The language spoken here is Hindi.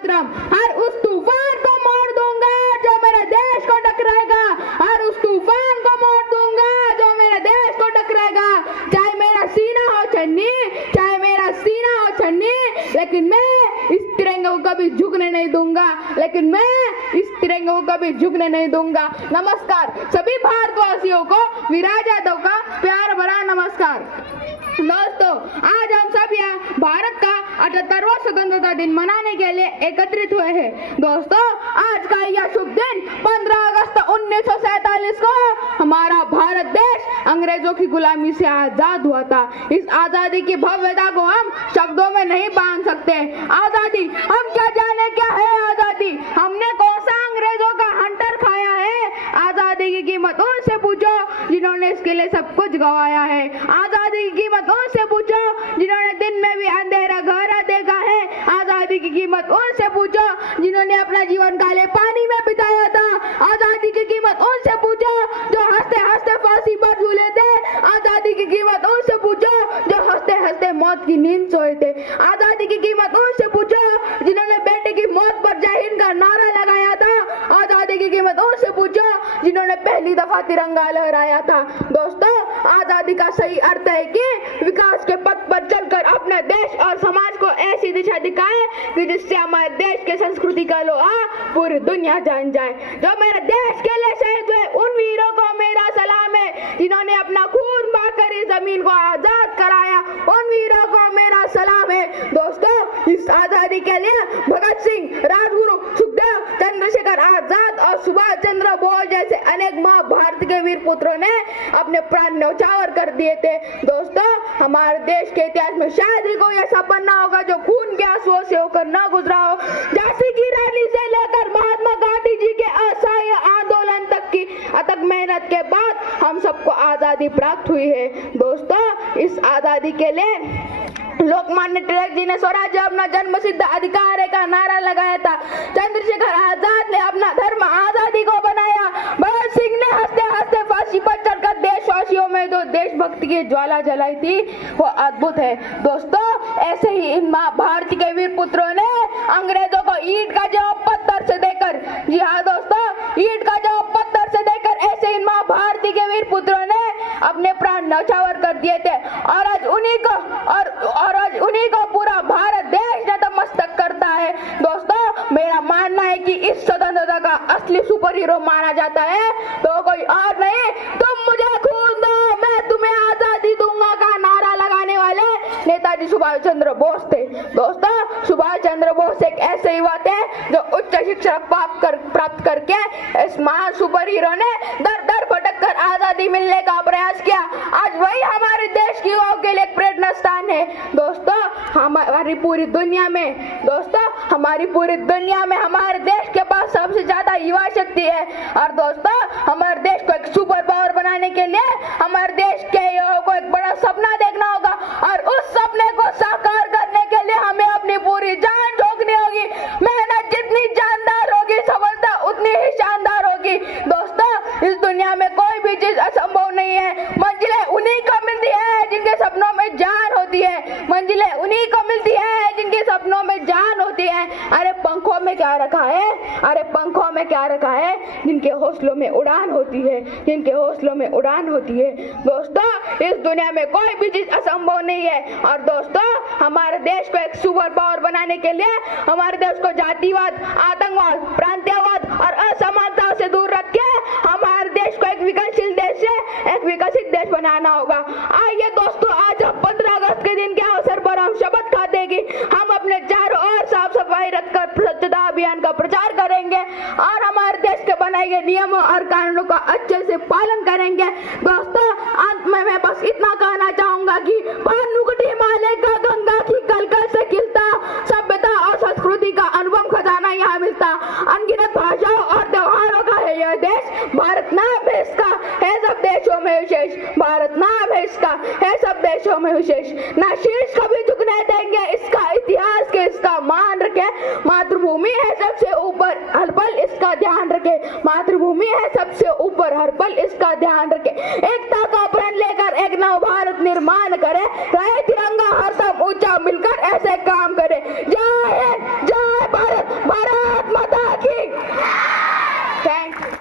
हर उस तूफान को मोड़ दूंगा जो मेरे देश को टकराएगा, हर उस तूफान को मोड़ दूंगा जो मेरे देश को टकराएगा। चाहे मेरा सीना हो छन्नी, चाहे मेरा सीना हो छन्नी, लेकिन मैं इस तिरंगे को कभी झुकने नहीं दूंगा, लेकिन मैं इस तिरंगे को कभी झुकने नहीं दूंगा। नमस्कार सभी भारतवासियों को, विराज यादव का प्यार भरा नमस्कार। दोस्तों, आज हम सब यहाँ भारत का 78वां स्वतंत्रता दिन मनाने के लिए एकत्रित हुए हैं। दोस्तों, आज का यह शुभ दिन 15 अगस्त 1947 को हमारा भारत देश अंग्रेजों की गुलामी से आजाद हुआ था। इस आजादी की भव्यता को हम शब्दों में नहीं बांध सकते। आजादी, हम क्या जाने क्या है आजादी, हमने कौन सा अंग्रेजों का हंटर खाया है। आजादी की कीमत उनसे पूछो जिन्होंने इसके लिए सब कुछ गंवाया है। आजादी की कीमत उनसे पूछो जिन्होंने दिन में भी अंधेरा गहरा देखा है। आजादी की कीमत उनसे पूछो जिन्होंने अपना जीवन काले पानी में बिताया था। आजादी की कीमत उनसे पूछो जो हंसते हंसते फांसी पर झूले थे। आजादी की कीमत उनसे पूछो जो हंसते हंसते मौत की नींद सोए थे। आजादी की कीमत उनसे पूछो जिन्होंने बेटे की मौत पर जय हिंद का नारा लगाया था। आजादी की कीमत उनसे पूछो जिन्होंने पहली दफा तिरंगा लहराया था। दोस्तों, आजादी का सही अर्थ है कि विकास के पथ पर चलकर अपने देश और समाज को ऐसी दिशा दिखाए कि जिससे हमारे देश के संस्कृति का लोहा पूरी दुनिया जान जाए। जो मेरे देश के लिए शहीद हुए उन वीरों को मेरा सलाम है, जिन्होंने अपना खून बहाकर इस जमीन को आजाद कराया, उन वीरों को मेरा सलाम है। दोस्तों, इस आजादी के लिए भगत सिंह, राजगुरु, सुखदेव, चंद्रशेखर आजाद और सुभाष चंद्र बोस जैसे अनेक महाभारत के वीर पुत्रों ने अपने प्राण न्यौछावर कर दिए थे। दोस्तों, हमारे देश के इतिहास में शायद ही कोई ऐसा पन्ना होगा जो खून के आंसुओं से होकर न गुजरा हो। झांसी की रानी से लेकर महात्मा गांधी जी के असहाय आंदोलन तक की अथक मेहनत के बाद हम सबको आजादी प्राप्त हुई है। दोस्तों, इस आजादी के लिए लोकमान्य तिलक जी ने स्वराज्य अपना जन्म सिद्ध अधिकार है का नारा लगाया था। चंद्रशेखर आजाद ने अपना धर्म आजादी को बनाया। भगत सिंह ने हंसते हंसते फांसी पर चढ़कर देशवासियों में जो देशभक्ति की ज्वाला जलाई थी वो अद्भुत है। दोस्तों, ऐसे ही इन भारत के वीर पुत्रों ने अंग्रेजों को ईंट का जवाब पत्थर से देकर, जी हाँ दोस्तों, ईंट का जवाब पत्थर से देकर ऐसे इन भारती के वीर पुत्रों ने अपने प्राण न्यौछावर कर दिए थे। और आज उन्हीं को पूरा भारत देश नतमस्तक करता है। दोस्तों, मेरा मानना है कि इस स्वतंत्रता का असली सुपर हीरो माना जाता है तो कोई और नहीं, तुम मुझे खून दो मैं तुम्हें आजादी दूंगा का नारा लगाने वाले नेताजी सुभाष चंद्र बोस थे। दोस्तों, सुभाष चंद्र बोस एक ऐसे युवा थे जो उच्च शिक्षा प्राप्त करके इस महान सुपर हीरो ने दर दर भटक कर आजादी मिलने का प्रयास किया। आज वही हमारे देश की युवाओं के लिए प्रेरणा स्थान है। दोस्तों, हमारी पूरी दुनिया में हमारे देश के पास सबसे ज्यादा युवा शक्ति है। और दोस्तों, हमारे देश को एक सुपर पावर बनाने के लिए हमारे देश के युवाओं को एक बड़ा सपना देखना होगा और उस सपने को साकार करने के लिए हमें अपनी पूरी जान झोंकनी होगी। मेहनत जितनी जानदार होगी, सफलता उतनी ही शानदार होगी। दोस्तों, इस दुनिया में कोई भी चीज असंभव नहीं है। मंजिलें उन्हीं को मिलती है जिनके सपनों में जान होती है। मंजिलें उन्हीं को मिलती है जिनके सपनों में जान होती है। अरे पंखों में क्या रखा है, अरे पंखों में क्या रखा है, जिनके हौसलों में उड़ान होती है, जिनके हौसलों में उड़ान होती है। दोस्तों, इस दुनिया में कोई भी चीज असंभव नहीं है। और दोस्तों, हमारे देश को एक सुपर पावर बनाने के लिए हमारे देश को जातिवाद, आतंकवाद, प्रांतीयवाद और असमानता से दूर रख के हमारे देश को एक विकसित देश से एक विकसित देश बनाना होगा। आइए दोस्तों, आज हम 15 अगस्त के दिन के अवसर पर हम शपथ खाते हैं कि हम अपने चारों ओर साफ सफाई रखकर स्वच्छता अभियान का प्रचार करेंगे और हमारे देश के बनाए गए नियमों और कानूनों का अच्छे से पालन करेंगे। दोस्तों, अंत में मैं बस इतना कहना चाहूंगा कि भानुकुटी माले का गंगा की कलकल से खिलता सभ्यता और संस्कृति का अनुपम खजाना यहाँ मिलता। अनगिनत भाषाओं और त्योहारों का है यह देश, भारत नाम है इसका, है सब देशों में विशेष। भारत नाम है इसका, है सब देशों में विशेष। ना शीश कभी झुकने देंगे इसका इतिहास के, इसका मान रखे। मातृभूमि है सबसे ऊपर, हर पल इसका ध्यान रखे। मातृभूमि है सबसे ऊपर, हर पल इसका ध्यान रखे। एकता का प्रण लेकर एक नव भारत निर्माण करे, रहे तिरंगा हरदम ऊंचा